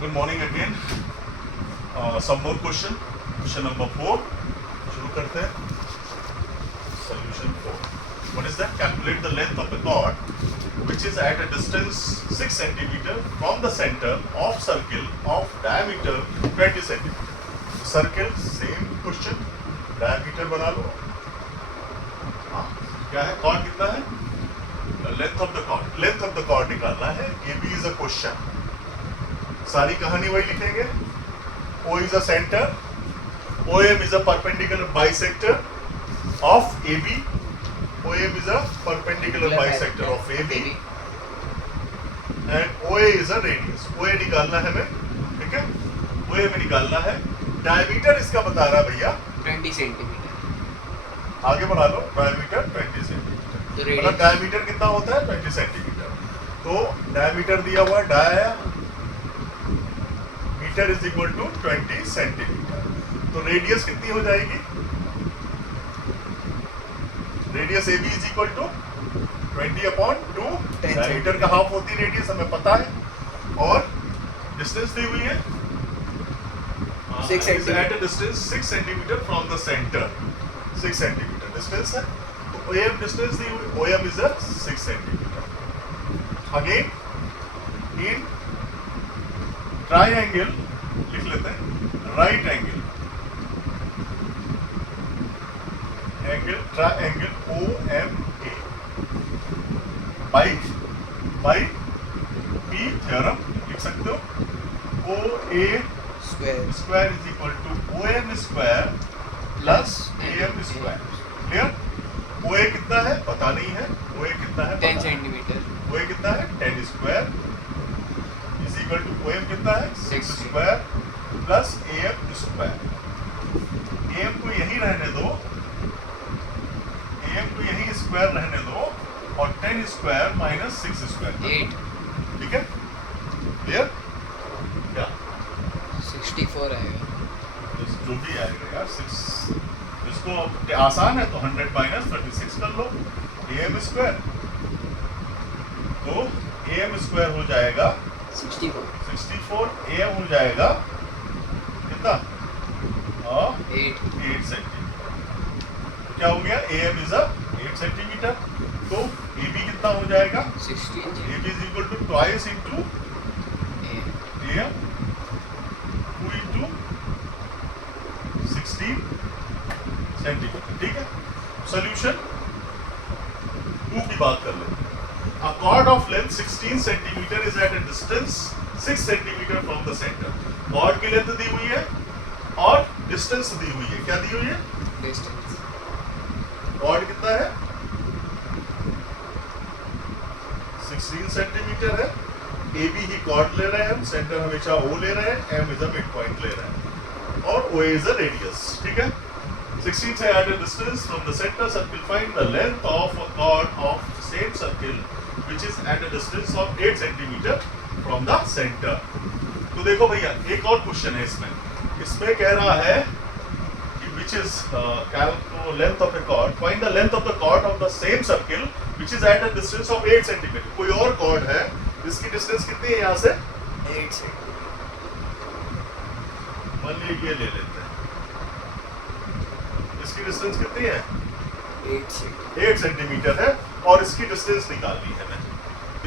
Good morning again. Some more question. Question number 4. शुरू करते हैं. Solution 4. What is that? Calculate the length of the chord which is at a distance 6 centimeter from the center of circle of diameter 20 centimeter. Circle same question. Diameter बना लो. हाँ. क्या है? Chord कितना है? Length of the chord. Length of the chord निकालना है. AB is a question. सारी कहानी वही लिखेंगे. O is a center, OM is a perpendicular bisector of AB. OM is a perpendicular bisector of AB, and OA is a radius. OA निकालना है हमें, ठीक है? OA में निकालना है. डायमीटर इसका बता रहा भैया 20 सेंटीमीटर. आगे बढ़ा लो. Diameter 20 centimetre. मतलब डायमीटर कितना होता है? 20 सेंटीमीटर. तो डायमीटर दिया हुआ diameter is equal to 20 centimetre. तो रेडियस कितनी हो जाएगी? Radius AB is equal to 20/2. Diameter का हाफ होती है रेडियस, हमें पता है. और डिस्टेंस दी हुई है 6 centimetre. At a distance 6 centimetre from the centre. 6 centimetre distance है. तो OM डिस्टेंस दी हुई. OM is a 6 centimetre. Again in triangle लिख लेते हैं. Right angle triangle OMA by P theorem लिख सकते हो. OA square is equal to OM square plus AM square. Clear? OA कितना है पता नहीं है. OA कितना है? 10 सेंटीमीटर. OA कितना है? 10 square is equal to OM कितना है? 6 square plus AM square. AM को यही रहने दो. AM को यही स्क्वायर रहने दो और 10 स्क्वायर माइनस 6 स्क्वायर 8. ठीक है? क्लियर? क्या 64 आएगा. जो भी आएगा यार 6. इसको आसान है तो 100 माइनस 36 कर लो. AM square. तो AM स्क्वायर हो जाएगा 64. AM हो जाएगा कितना? 8 सेंटीमीटर. क्या हो गया? AM is 8 centimetre. तो AB कितना हो जाएगा? 16. AB is equal to twice into AM 2 into 16 centimetre. ठीक है? सोल्यूशन 2 की बात कर लेते हैं. A chord of length 16 centimeter is at a distance 6 centimeter from the center. Chord की लेंथ दी हुई है और डिस्टेंस दी हुई है. क्या दी हुई है? डिस्टेंस. chord कितना है? 16 सेंटीमीटर है. AB ही chord ले रहे हैं हम. सेंटर हमेशा O ले रहे हैं. M is a mid point ले रहे हैं और OA इज अ रेडियस. ठीक है? 16 से at a distance from the center circle, find the length of a chord of same circle which is at a distance of 8 centimeter from the center. तो देखो भैया एक और क्वेश्चन है इसमें. इसमें कह रहा है कि which is length of a chord, find the length of the chord of the same circle which is at a distance of 8 centimeter. कोई और chord है जिसकी डिस्टेंस कितनी है यहाँ से? 8 सेंटीमीटर. मान लीजिए ये ले लेते हैं. इसकी डिस्टेंस कितनी है? 8 सेंटीमीटर है और इसकी डिस्टेंस निकालनी है. मैंने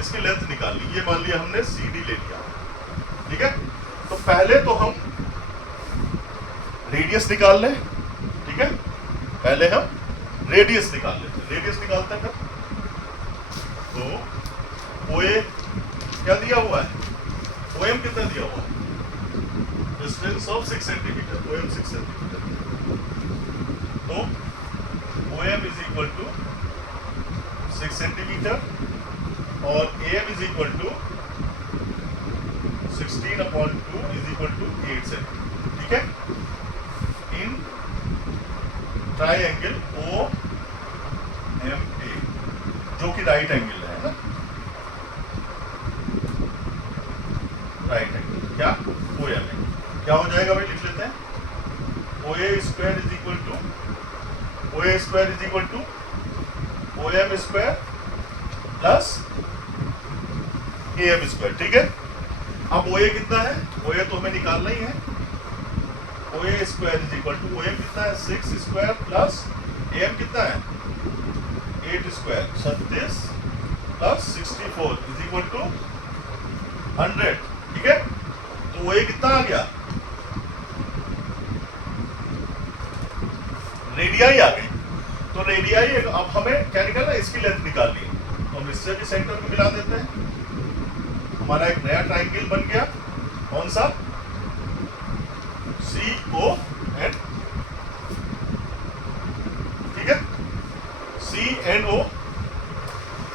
इसकी लेंथ निकालनी. ये मान लिया हमने CD ले लिया. ठीक है? तो पहले तो हम रेडियस निकाल लें. ठीक है? पहले हम रेडियस निकाल लेते हैं. रेडियस निकालते हैं. तो OA क्या दिया हुआ है? OM कितना दिया हुआ है? Distance of 6 centimetre. OM 6 centimetre. तो OM is equal to 6 centimetre और AM is equal to 16/2 is equal to 8 centimetre. ठीक है? इन ट्राइंगल OMA जो कि राइट एंगल है ना. राइट एंगल क्या? OMA. क्या हो जाएगा भाई? लिख लेते हैं. OA square is equal to OA square is equal to OM square plus AM square. ठीक है? अब OA कितना है? OA तो हमें निकालना ही है। OA square is equal to OM कितना है? 6 स्क्वायर प्लस AM कितना है? 8 square 36 plus 64 is equal to 100। ठीक है, तो OA कितना आ गया? रेडियाई आ गई। तो रेडियाई अब हमें क्या निकालना है? इसकी लेंथ निकालनी है, तो हम इससे भी सेंटर में मिला देते हैं। हमारा एक नया ट्राइंगल बन गया। कौन सा? CON। ठीक है, CNO।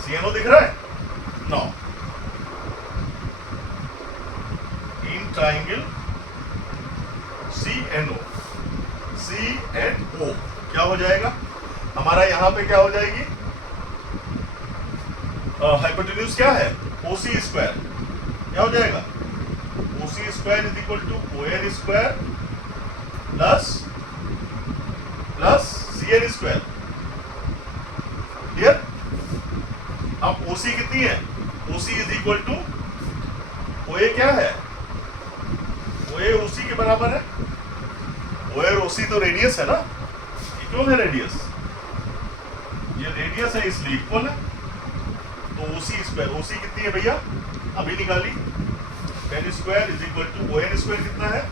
CNO दिख रहा है? No. In triangle CNO। CNO क्या हो जाएगा हमारा? यहां पे क्या हो जाएगी? हाइपोटेन्यूज क्या है? OC square. क्या हो जाएगा? OC square is equal to ON square plus CN square. Clear? अब OC कितनी है? OC is equal to OA क्या है? OA OC के बराबर है। OA और OC तो रेडियस है ना? ये क्यों है रेडियस? ये रेडियस है इसलिए इक्वल है। तो OC स्क्वायर, OC कितनी है भैया? अभी निकाली। 10 square is equal to ON square कितना है?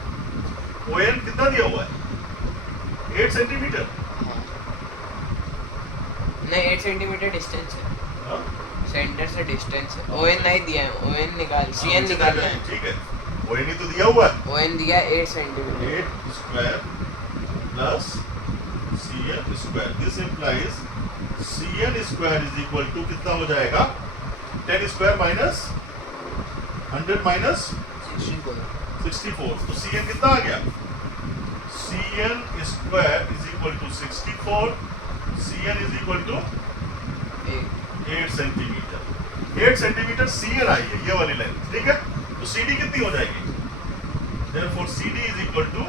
ON कितना दिया हुआ है? 8 सेंटीमीटर। नहीं 8 सेंटीमीटर डिस्टेंस है, हाँ? सेंटर से डिस्टेंस है। ON नहीं दिया है, ON निकाल, CN निकालना है। ठीक है, ON ही तो दिया हुआ है। ON दिया 8 centimetre. 8 square plus CN square. This implies CN square is equal to कितना हो जाएगा? 10 स्क्वायर माइनस 100 माइनस 64। तो CN कितना आ गया? CN square is equal to 64। CN is equal to 8 centimetre. 8 centimetre CN आई है, ये वाली लेंथ। ठीक है, तो CD कितनी हो जाएगी? Therefore CD is equal to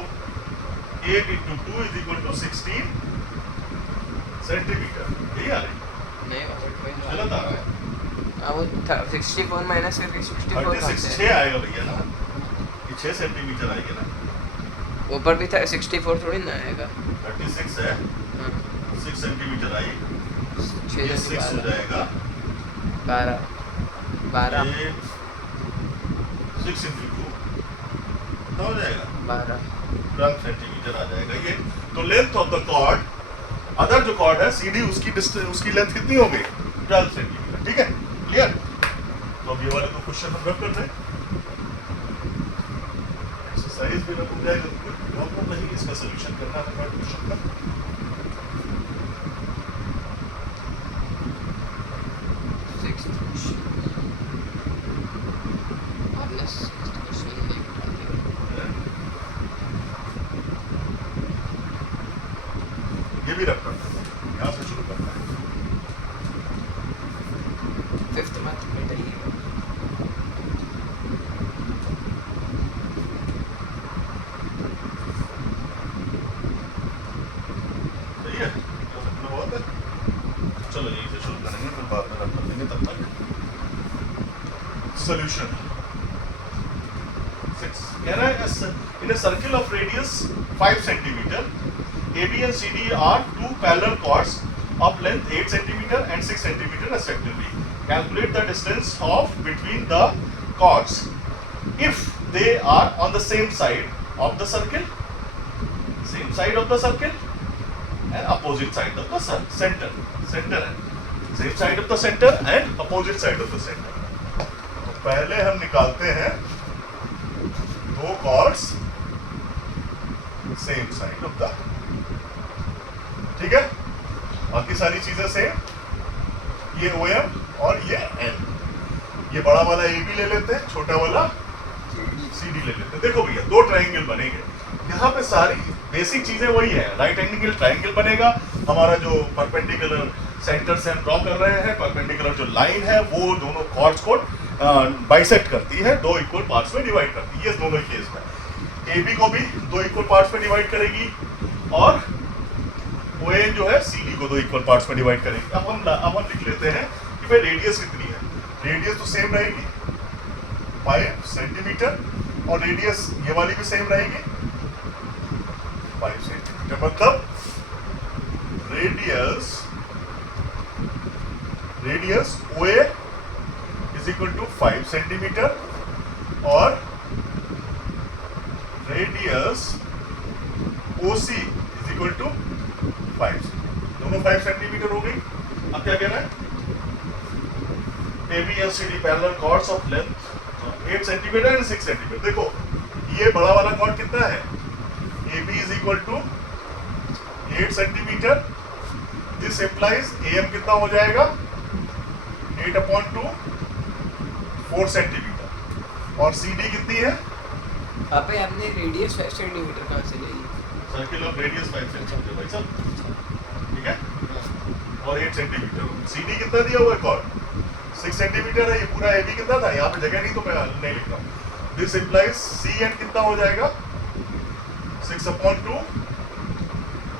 8 into 2 is equal to 16 centimetre. यही आ रही? नहीं गलत आ रहा है। वो 64 माइनस करके 64 36 6 आएगा भैया ना, ये 6 सेंटीमीटर आएगा ना। ऊपर भी था 64 थोड़ी ना आएगा। 36 है, 6 सेंटीमीटर आई, ये 6 हो जाएगा 12 ये 6 into 2 कितना हो जाएगा? 12 सेंटीमीटर आ जाएगा ये। तो length of the chord, other जो कॉर्ड है CD, उसकी डिस्टेंस, उसकी लेंथ कितनी हो गई? 12 सेंटीमीटर। ठीक है, क्लियर? तो अब ये वाले तो क्वेश्चन हम रख कर दें, एक्सरसाइज भी रख जाएगा, तो कोई प्रॉब्लम नहीं। इसका सोल्यूशन करना है क्वेश्चन का। ये भी रख करते हैं, यहाँ से शुरू करना है। 5th मंथ में चाहिए। सही है, तो अपना बहुत है। चलो यहीं से शुरू करेंगे, फिर बाद में रख कर देंगे। तब तक सोल्यूशन 6 कह रहा है, इन a circle of radius 5 centimeter, AB and CD are two parallel chords of length 8 centimeter and 6 centimeter respectively. Calculate the distance of between the chords if they are on the same side of the circle, same side of the circle and opposite side of the center. Center है, same side of the center and opposite side of the center. तो पहले हम निकालते हैं दो chords same side of the, ठीक है, बाकी सारी चीजें सेम। ये OM और ये N। ये बड़ा वाला AB ले लेते हैं, छोटा वाला CD ले लेते हैं। देखो भैया, दो ट्राइंगल बनेंगे। यहाँ पे सारी बेसिक चीजें वही है। राइट एंगल ट्राइंगल बनेगा। हमारा जो परपेंडिकुलर सेंटर से हम ड्रॉ कर रहे हैं, परपेंडिकुलर जो लाइन है वो दोनों कॉर्ड्स को बाइसेक्ट करती है, दो इक्वल पार्ट्स में डिवाइड करती है। ये दोनों केस में AB को भी दो इक्वल पार्ट्स में डिवाइड करेगी और ON जो है CD को दो इक्वल पार्ट्स में डिवाइड करेगी। अब हम लिख लेते हैं कि भाई रेडियस कितनी है। रेडियस तो सेम रहेगी, 5 सेंटीमीटर और रेडियस ये वाली भी सेम रहेगी 5 सेंटीमीटर। मतलब radius OA is equal to 5 centimetre और radius OC is equal to 5, दोनों 5 सेंटीमीटर हो गई। अब क्या कहना है, AB and CD parallel chords of length 8 centimetre and 6 centimetre. देखो ये बड़ा वाला कॉर्ड कितना है, AB is equal to 8 centimetre, this implies AM कितना हो जाएगा 8/2 4 सेंटीमीटर और CD कितनी है, अबे हमने रेडियस 5 सेंटीमीटर कहाँ से ले ली? सर्किल ऑफ रेडियस 5 सेंटीमीटर भाई साहब, ठीक है, और 8 सेंटीमीटर। CD कितना दिया हुआ है कॉर्ड 6 सेंटीमीटर है, ये पूरा AB कितना था, यहाँ पे जगह नहीं तो मैं नहीं लिख रहा हूँ। दिस इंप्लाइज CN कितना हो जाएगा 6/2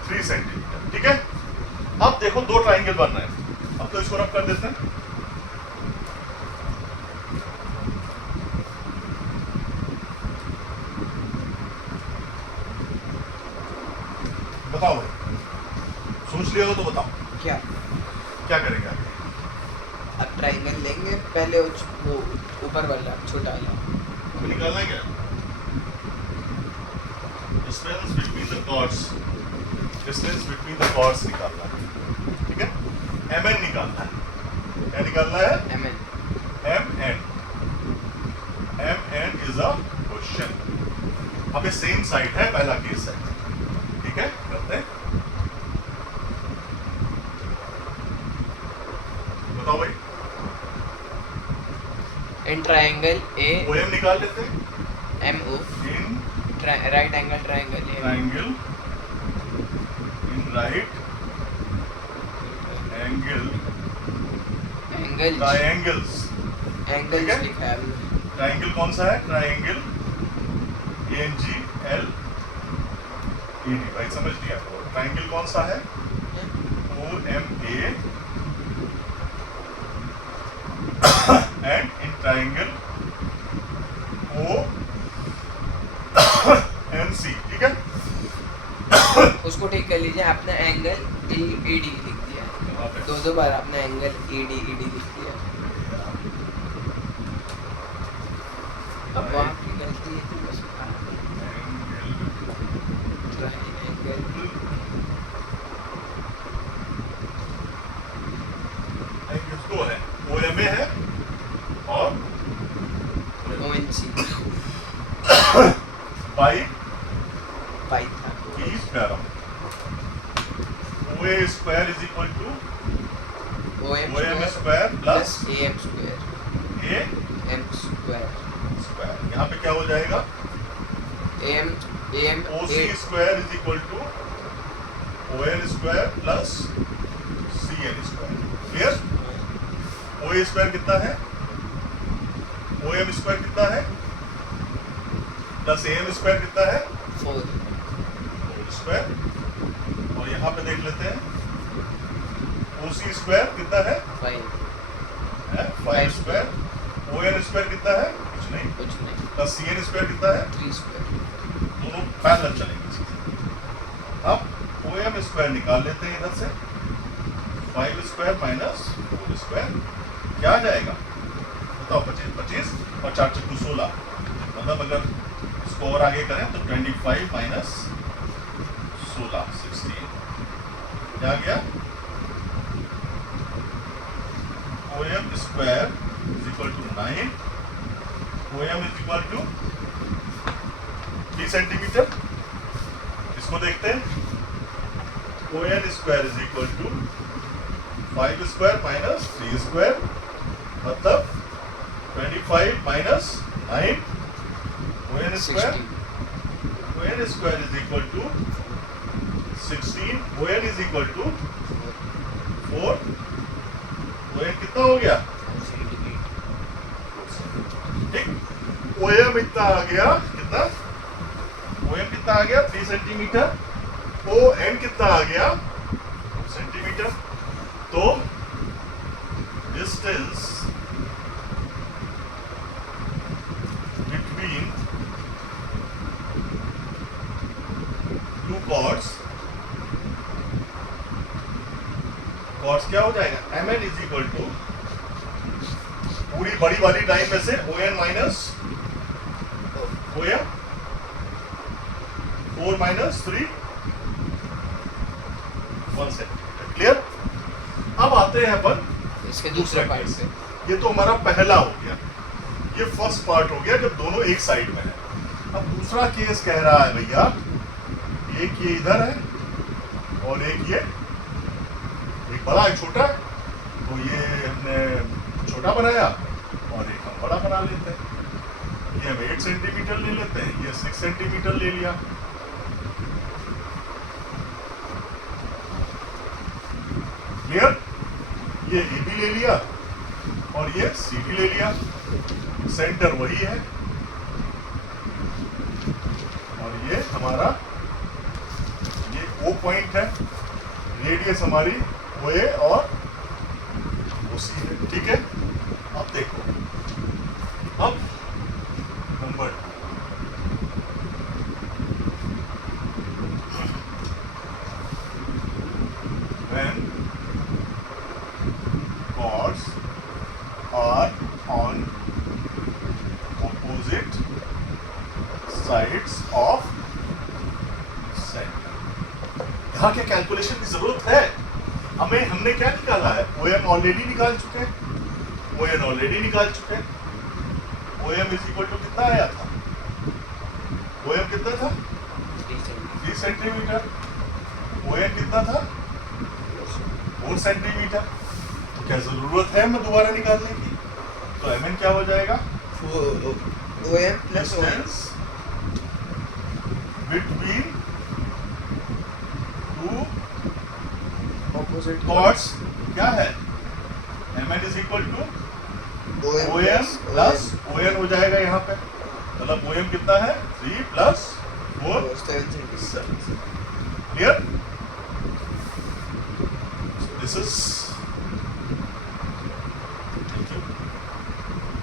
3 सेंटीमीटर, ठीक है। अब देखो दो ट्राइंगल बन रहे हैं, अब तो इसको रब कर देते हैं। बताओ भाई, सोच लिया हो तो बताओ क्या क्या करेंगे आगे? अब ट्राइंगल लेंगे, पहले वो ऊपर वाला छोटा वाला हमें निकालना है क्या, डिस्टेंस बिटवीन द कॉर्ड्स निकालना है, ठीक है। MN निकालना है, क्या निकालना है, MN इज अ क्वेश्चन। अब ये सेम साइड है, पहला केस है, ठीक है, करते हैं। बताओ भाई, इन ट्राइंगल A OM निकाल लेते हैं, MO in right angle triangle A triangle in right angle triangles angles लिखा है हमने। ट्राइंगल कौन सा है, ट्राइंगल ANGLED भाई समझ लिया। ट्राइंगल कौन सा है, OMA and in triangle ONC, ठीक है। उसको ठीक कर लीजिए, आपने एंगल ED लिख दिया, दो बार आपने एंगल ED लिख दिया। अब वो आपकी गलती है कि बस ट्राइंगल दो है, OMA है और ONC पाई था की square, OA square is equal to OM square plus AM square AM square. यहाँ पे क्या हो जाएगा, AM OC square is equal to ON square plus CN square. Clear, OA square कितना है, OM स्क्वायर कितना है प्लस AM स्क्वायर कितना है 4 स्क्वायर, और यहाँ पे देख लेते हैं OC स्क्वायर कितना है 5 स्क्वायर, ON स्क्वायर कितना है कुछ नहीं प्लस CN स्क्वायर कितना है 3 स्क्वायर। दोनों पैरेलल चलेंगे। अब OM स्क्वायर निकाल लेते हैं इधर से, 5 स्क्वायर माइनस 4 स्क्वायर क्या आ जाएगा बताओ, 25 और 4 × 2 16, मतलब अगर इसको और आगे करें तो 25 माइनस 16 16 क्या आ गया, OM square is equal to 9, OM is equal to 3 centimetre. इसको देखते हैं, ON square is equal to 5 square minus 3 square, मतलब 25 minus 9, ON square is equal to 16, ON is equal to 4, ON कितना हो गया, ठीक, OM इतना आ गया, कितना OM कितना आ गया 3 सेंटीमीटर, ON कितना आ गया सेंटीमीटर। तो डिस्टेंस क्या हो जाएगा M N is equal to पूरी बड़ी वाली टाइम में से O N minus O M 4 minus 3 1 centimetre. Clear? अब आते हैं अपन इसके दूसरे पार्ट से। ये तो हमारा पहला हो गया, ये फर्स्ट पार्ट हो गया जब दोनों एक साइड में है। अब दूसरा केस कह रहा है भैया एक ये इधर है और एक ये, एक बड़ा एक छोटा है, तो ये हमने छोटा बनाया और एक हम बड़ा बना लेते हैं। ये हम 8 सेंटीमीटर ले लेते हैं, ये 6 सेंटीमीटर ले लिया। क्लियर? ये ए बी ले लिया और ये सी डी ले लिया, सेंटर वही है और ये हमारा ये ओ पॉइंट है, रेडियस हमारी ओ ए और ओ सी है। ठीक है? अब देखो, अब number 2 when chords are on opposite sides of center। यहाँ के कैलकुलेशन की जरूरत है हमें। हमने क्या निकाला है, ओ एम ऑलरेडी निकाल चुके हैं, ओ एन ऑलरेडी निकाल चुके हैं। O M is equal to कितना आया था, ओ एम कितना था 3 सेंटीमीटर, ओ एन कितना था 4 सेंटीमीटर। तो क्या जरूरत है हमें दोबारा निकालने की? तो एम एन क्या हो जाएगा, O M plus O N distance between two opposite chords क्या है, M N is equal to O M plus O N हो जाएगा यहाँ पे। मतलब ओ एम कितना है 3 प्लस 4 7। क्लियर? This is